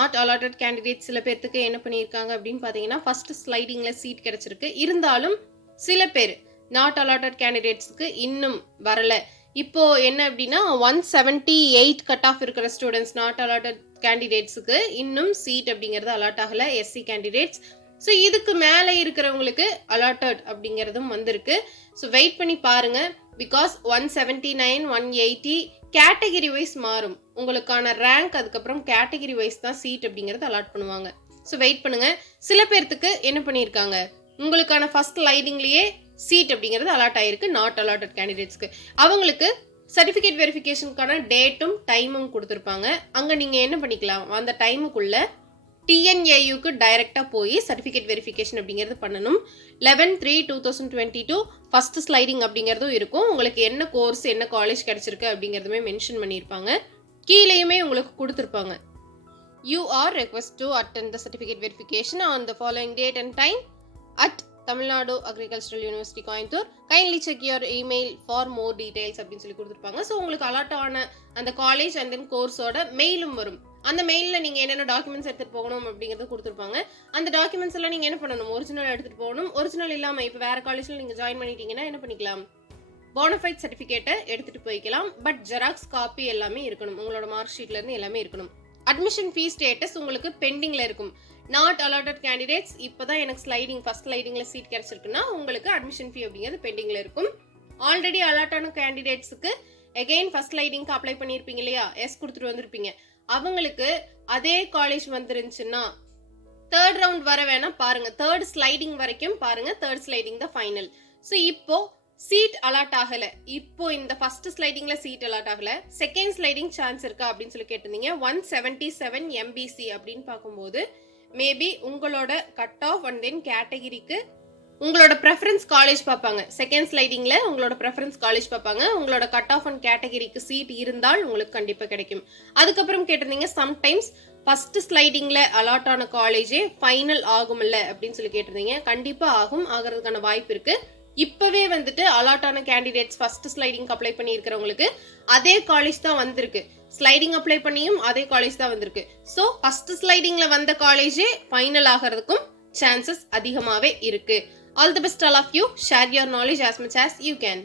Not allotted candidate சில பேர்த்துக்கு என்ன பண்ணியிருக்காங்க அப்படின்னு பார்த்தீங்கன்னா ஃபர்ஸ்ட் ஸ்லைடிங்கில் சீட் கிடைச்சிருக்கு. இருந்தாலும் சில பேர் நாட் அலாட்டட் கேண்டிடேட்ஸ்க்கு இன்னும் வரல. இப்போ என்ன அப்படின்னா 178 கட் ஆஃப் இருக்கிற ஸ்டூடெண்ட்ஸ் நாட் அலாட்டட் கேண்டிடேட்ஸுக்கு இன்னும் சீட் அப்படிங்கிறது அலாட் ஆகலை, எஸ்சி கேண்டிடேட்ஸ். ஸோ இதுக்கு மேலே இருக்கிறவங்களுக்கு அலாட்டட் அப்படிங்கிறதும் வந்திருக்கு. ஸோ வெயிட் பண்ணி பாருங்க. பிகாஸ் 179 180 கேட்டகிரி வைஸ் மாறும். உங்களுக்கான ரேங்க் அதுக்கப்புறம் கேட்டகிரி வைஸ் தான் சீட் அப்படிங்கிறது அலாட் பண்ணுவாங்க. ஸோ வெயிட் பண்ணுங்க. சில பேர்த்துக்கு என்ன பண்ணியிருக்காங்க, உங்களுக்கான ஃபர்ஸ்ட் லைடிங்லேயே சீட் அப்படிங்கிறது அலாட் ஆயிருக்கு நாட் அலாட்டட் கேண்டிடேட்ஸ்க்கு. அவங்களுக்கு சர்டிஃபிகேட் வெரிஃபிகேஷனுக்கான டேட்டும் டைமும் கொடுத்துருப்பாங்க. அங்கே நீங்கள் என்ன பண்ணிக்கலாம், அந்த டைமுக்குள்ள TNAUக்கு டைரெக்டாக போய் சர்டிஃபிகேட் வெரிஃபிகேஷன் அப்படிங்கிறது பண்ணணும். 11/3/2022 ஃபர்ஸ்ட் ஸ்லைடிங் அப்படிங்கிறதும் இருக்கும். உங்களுக்கு என்ன கோர்ஸ் என்ன காலேஜ் கிடைச்சிருக்கு அப்படிங்கிறதுமே மென்ஷன் பண்ணியிருப்பாங்க. கீழேயுமே உங்களுக்கு கொடுத்துருப்பாங்க. You are requested to attend the certificate verification on the following date and time at Tamil Nadu agricultural university Coimbatore. Kindly check your email for more details அப்படின்னு சொல்லி கொடுத்துருப்பாங்க. ஸோ உங்களுக்கு அலாட் ஆன அந்த காலேஜ் அண்ட் தென் கோர்ஸோட மெயிலும் வரும். அந்த மெயிலில் நீங்கள் என்னென்ன டாக்குமெண்ட்ஸ் எடுத்துகிட்டு போகணும் அப்படிங்கிறத கொடுத்துருப்பாங்க. அந்த டாக்குமெண்ட்ஸ் எல்லாம் நீங்கள் என்ன பண்ணணும், ஒரிஜினல் எடுத்துகிட்டு போகணும். ஒரிஜினல் இல்லாமல் இப்போ வேறு காலேஜில் நீங்கள் ஜாயின் பண்ணிட்டீங்கன்னா என்ன பண்ணிக்கலாம், போனஃபைட் சர்டிஃபிகேட்டை எடுத்துகிட்டு போய்க்கலாம். பட் ஜெராக்ஸ் காப்பி எல்லாமே இருக்கணும், உங்களோட மார்க் ஷீட்லேருந்து எல்லாமே இருக்கணும். அட்மிஷன் ஃபீஸ் ஸ்டேட்டஸ் உங்களுக்கு பெண்டிங்கில் இருக்கும். நாட் அலாட்டட் கேண்டிடேட்ஸ் இப்போ தான் எனக்கு ஸ்லைடிங் ஃபர்ஸ்ட் ஸ்லைடிங்கில் சீட் கிடைச்சிருக்குன்னா உங்களுக்கு அட்மிஷன் ஃபீ அப்படிங்கிறது பெண்டிங்கில் இருக்கும். ஆல்ரெடி அலாட்டான கேண்டிடேட்ஸுக்கு அகெயின் ஃபர்ஸ்ட் ஸ்லைடிங்க்கு அப்ளை பண்ணியிருப்பீங்க இல்லையா, எஸ் கொடுத்துட்டு வந்திருப்பீங்க. அவங்களுக்கு அதே காலேஜ் வந்துருந்துச்சுன்னா தேர்ட் ரவுண்ட் வர வேணா பாருங்க, தேர்ட் ஸ்லைடிங் வரைக்கும் பாருங்க, தேர்ட் ஸ்லைடிங் தான் ஃபைனல். ஸோ இப்போ சீட் அலாட் ஆகல, இப்போ இந்த ஃபர்ஸ்ட் ஸ்லைடிங்ல சீட் அலாட் ஆகல, செகண்ட் ஸ்லைடிங் சான்ஸ் இருக்கா அப்படின்னு சொல்லி கேட்டிருந்தீங்க. 177 MBC அப்படின்னு பார்க்கும்போது மேபி உங்களோட கட் ஆஃப் அண்ட் தென் கேட்டகிரிக்கு உங்களோட ப்ரெஃபரன்ஸ் காலேஜ் பார்ப்பாங்க. செகண்ட் ஸ்லைடிங்ல உங்களோட ப்ரெஃபரன்ஸ் காலேஜ் பார்ப்பாங்க. உங்களோட கட் ஆஃப் அண்ட் கேட்டகிரிக்கு சீட் இருந்தால் உங்களுக்கு கண்டிப்பாக கிடைக்கும். அதுக்கப்புறம் கேட்டிருந்தீங்க சம்டைம்ஸ் ஃபர்ஸ்ட் ஸ்லைடிங்ல அலாட் ஆன காலேஜே ஃபைனல் ஆகும்ல அப்படின்னு சொல்லி கேட்டிருந்தீங்க. கண்டிப்பாக ஆகும், ஆகிறதுக்கான வாய்ப்பு இருக்கு. இப்பவே வந்துட்டு அலாட் ஆன கேண்டிடேட்ஸ் ஃபர்ஸ்ட் ஸ்லைடிங் அப்ளை பண்ணி இருக்கிறவங்களுக்கு அதே காலேஜ் தான் வந்திருக்கு. ஸ்லைடிங் அப்ளை பண்ணியும் அதே காலேஜ் தான் வந்திருக்கு. ஸோ ஃபர்ஸ்ட் ஸ்லைடிங்ல வந்த காலேஜே ஃபைனல் ஆகிறதுக்கும் சான்சஸ் அதிகமாகவே இருக்கு. All the best all of you. Share your knowledge as much as you can.